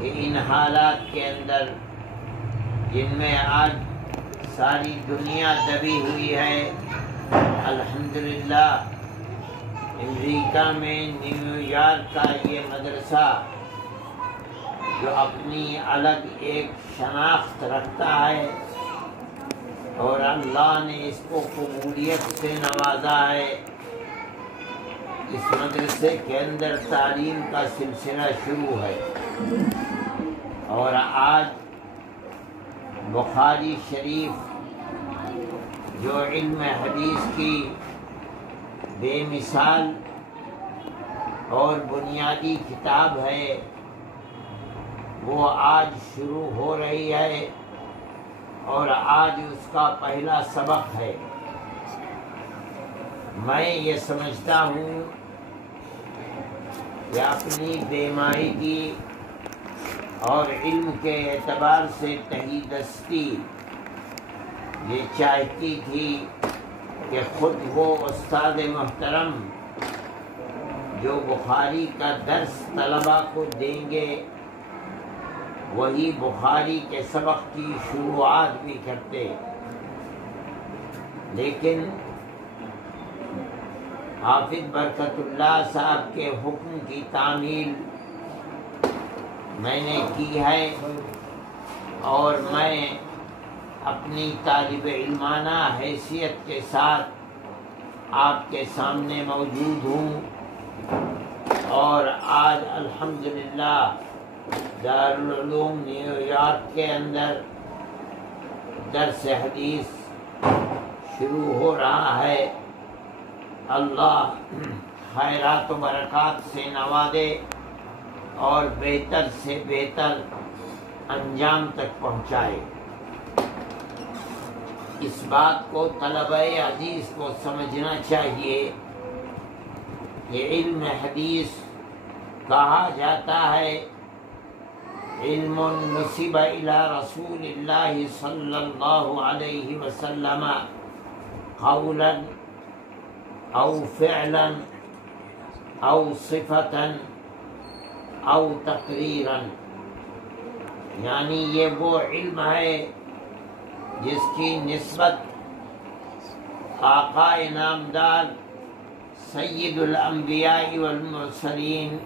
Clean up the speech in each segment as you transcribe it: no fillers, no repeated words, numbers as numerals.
کہ ان حالات کے اندر جن میں آج ساری دنیا دبی ہوئی ہے، الحمدللہ امریکہ میں نیو یارک کا یہ مدرسہ جو اپنی الگ ایک شناخت رکھتا ہے اور اللہ نے اس کو قبولیت سے نوازا ہے، اس مدرسے کے اندر تعلیم کا سلسلہ شروع ہے۔ اور آج بخاری شریف جو علم حدیث کی بے مثال اور بنیادی کتاب ہے، وہ آج شروع ہو رہی ہے اور آج اس کا پہلا سبق ہے۔ میں یہ سمجھتا ہوں کہ اپنی بے مائگی اور علم کے اعتبار سے تہی دستی یہ چاہتی تھی کہ خود وہ استاد محترم جو بخاری کا درس طلباء کو دیں گے وہی بخاری کے سبق کی شروعات بھی کرتے، لیکن حافظ برکت اللہ صاحب کے حکم کی تعمیل میں نے کی ہے اور میں اپنی طالب علمانہ حیثیت کے ساتھ آپ کے سامنے موجود ہوں، اور آج الحمدللہ دارالعلوم نیو یارک کے اندر درس حدیث شروع ہو رہا ہے۔ اللہ خیرات و برکات سے نوازے اور بہتر سے بہتر انجام تک پہنچائے۔ اس بات کو طلبہ عزیز کو سمجھنا چاہیے کہ علم حدیث کہا جاتا ہے علم نسب الی رسول اللہ صلی اللہ علیہ وسلم قولا او فعلا او صفتا او تقریرا، یعنی یہ وہ علم ہے جس کی نسبت آقا انعامدار سید الانبیاء والمرسلین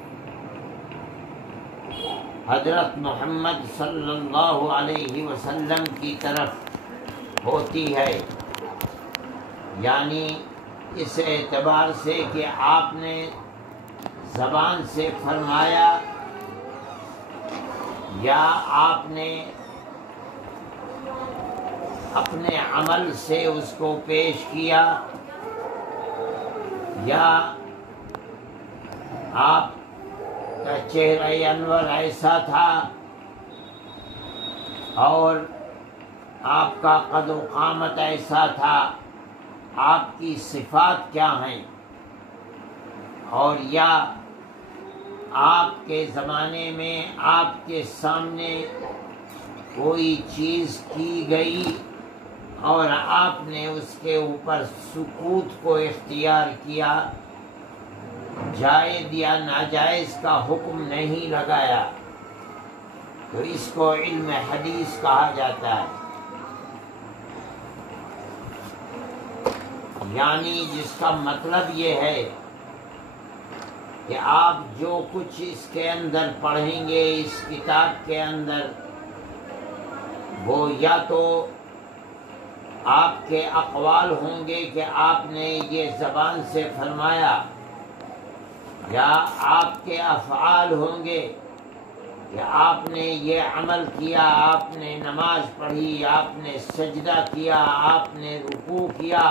حضرت محمد صلی اللہ علیہ وسلم کی طرف ہوتی ہے، یعنی اس اعتبار سے کہ آپ نے زبان سے فرمایا یا آپ نے اپنے عمل سے اس کو پیش کیا یا آپ کا چہرہ انور ایسا تھا اور آپ کا قد و قامت ایسا تھا، آپ کی صفات کیا ہیں، اور یا آپ کے زمانے میں آپ کے سامنے کوئی چیز کی گئی اور آپ نے اس کے اوپر سکوت کو اختیار کیا، جائز یا ناجائز کا حکم نہیں لگایا، تو اس کو علم حدیث کہا جاتا ہے۔ یعنی جس کا مطلب یہ ہے کہ آپ جو کچھ اس کے اندر پڑھیں گے، اس کتاب کے اندر، وہ یا تو آپ کے اقوال ہوں گے کہ آپ نے یہ زبان سے فرمایا، یا آپ کے افعال ہوں گے کہ آپ نے یہ عمل کیا، آپ نے نماز پڑھی، آپ نے سجدہ کیا، آپ نے رکوع کیا،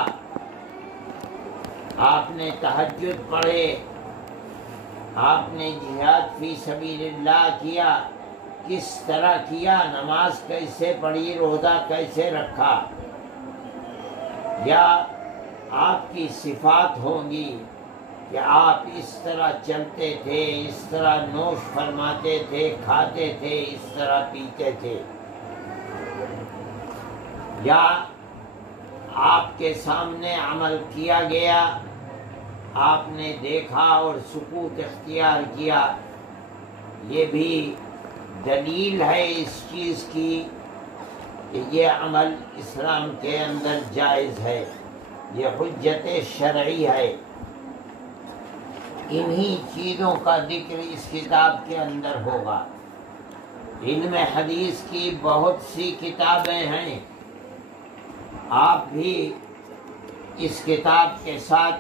آپ نے تہجد پڑھے، آپ نے جہاد فی سبیل اللہ کیا، کس طرح کیا، نماز کیسے پڑھی، روزہ کیسے رکھا، یا آپ کی صفات ہوں گی کہ آپ اس طرح چلتے تھے، اس طرح نوش فرماتے تھے، کھاتے تھے، اس طرح پیتے تھے، یا آپ کے سامنے عمل کیا گیا، آپ نے دیکھا اور سکوت اختیار کیا، یہ بھی دلیل ہے اس چیز کی کہ یہ عمل اسلام کے اندر جائز ہے، یہ حجت شرعی ہے۔ انہی چیزوں کا ذکر اس کتاب کے اندر ہوگا۔ علم حدیث کی بہت سی کتابیں ہیں، آپ بھی اس کتاب کے ساتھ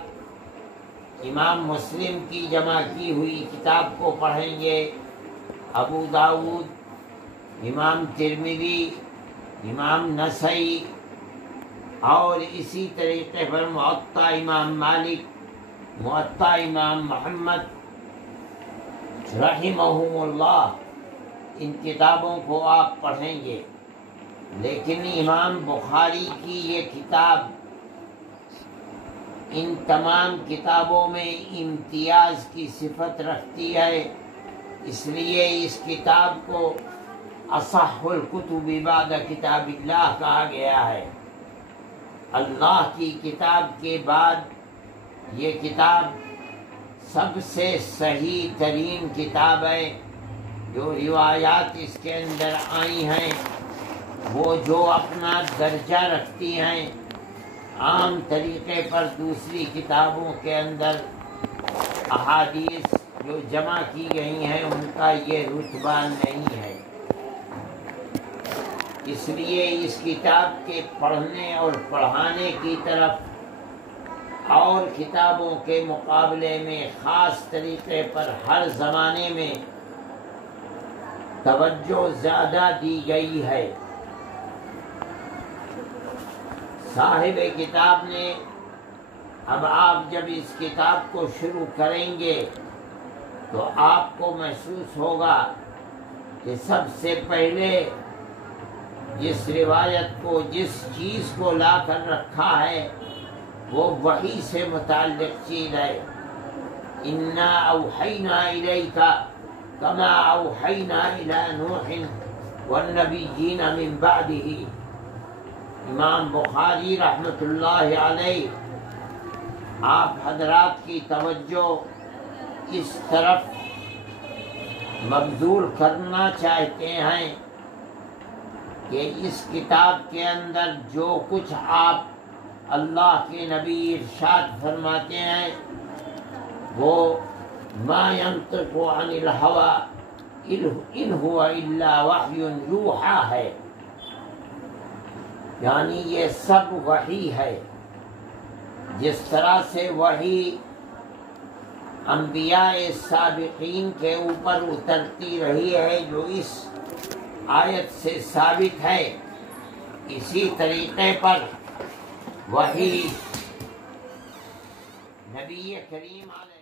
امام مسلم کی جمع کی ہوئی کتاب کو پڑھیں گے، ابو داؤد، امام ترمذی، امام نسائی، اور اسی طریقے پر موطا امام مالک، موطا امام محمد رحمہم اللہ، ان کتابوں کو آپ پڑھیں گے۔ لیکن امام بخاری کی یہ کتاب ان تمام کتابوں میں امتیاز کی صفت رکھتی ہے، اس لیے اس کتاب کو اصح الکتب بعد کتاب اللہ کہا گیا ہے۔ اللہ کی کتاب کے بعد یہ کتاب سب سے صحیح ترین کتاب ہے۔ جو روایات اس کے اندر آئی ہیں وہ جو اپنا درجہ رکھتی ہیں، عام طریقے پر دوسری کتابوں کے اندر احادیث جو جمع کی گئی ہیں ان کا یہ رتبہ نہیں ہے۔ اس لیے اس کتاب کے پڑھنے اور پڑھانے کی طرف اور کتابوں کے مقابلے میں خاص طریقے پر ہر زمانے میں توجہ زیادہ دی گئی ہے۔ صاحب کتاب نے اب آپ جب اس کتاب کو شروع کریں گے تو آپ کو محسوس ہوگا کہ سب سے پہلے جس روایت کو، جس چیز کو لا کر رکھا ہے وہ وحی سے متعلق چیز ہے۔ انا اوحینا الیک کما اوحینا الی نوح والنبیین من بعدہ۔ امام بخاری رحمۃ اللہ علیہ آپ حضرات کی توجہ اس طرف مبذول کرنا چاہتے ہیں کہ اس کتاب کے اندر جو کچھ آپ اللہ کے نبی ارشاد فرماتے ہیں وہ ما ينطق عن الهوى ان هو الا وحی یوحی ہے، یعنی یہ سب وحی ہے۔ جس طرح سے وحی انبیاء سابقین کے اوپر اترتی رہی ہے جو اس آیت سے ثابت ہے، اسی طریقے پر وحی نبی کریم علیہ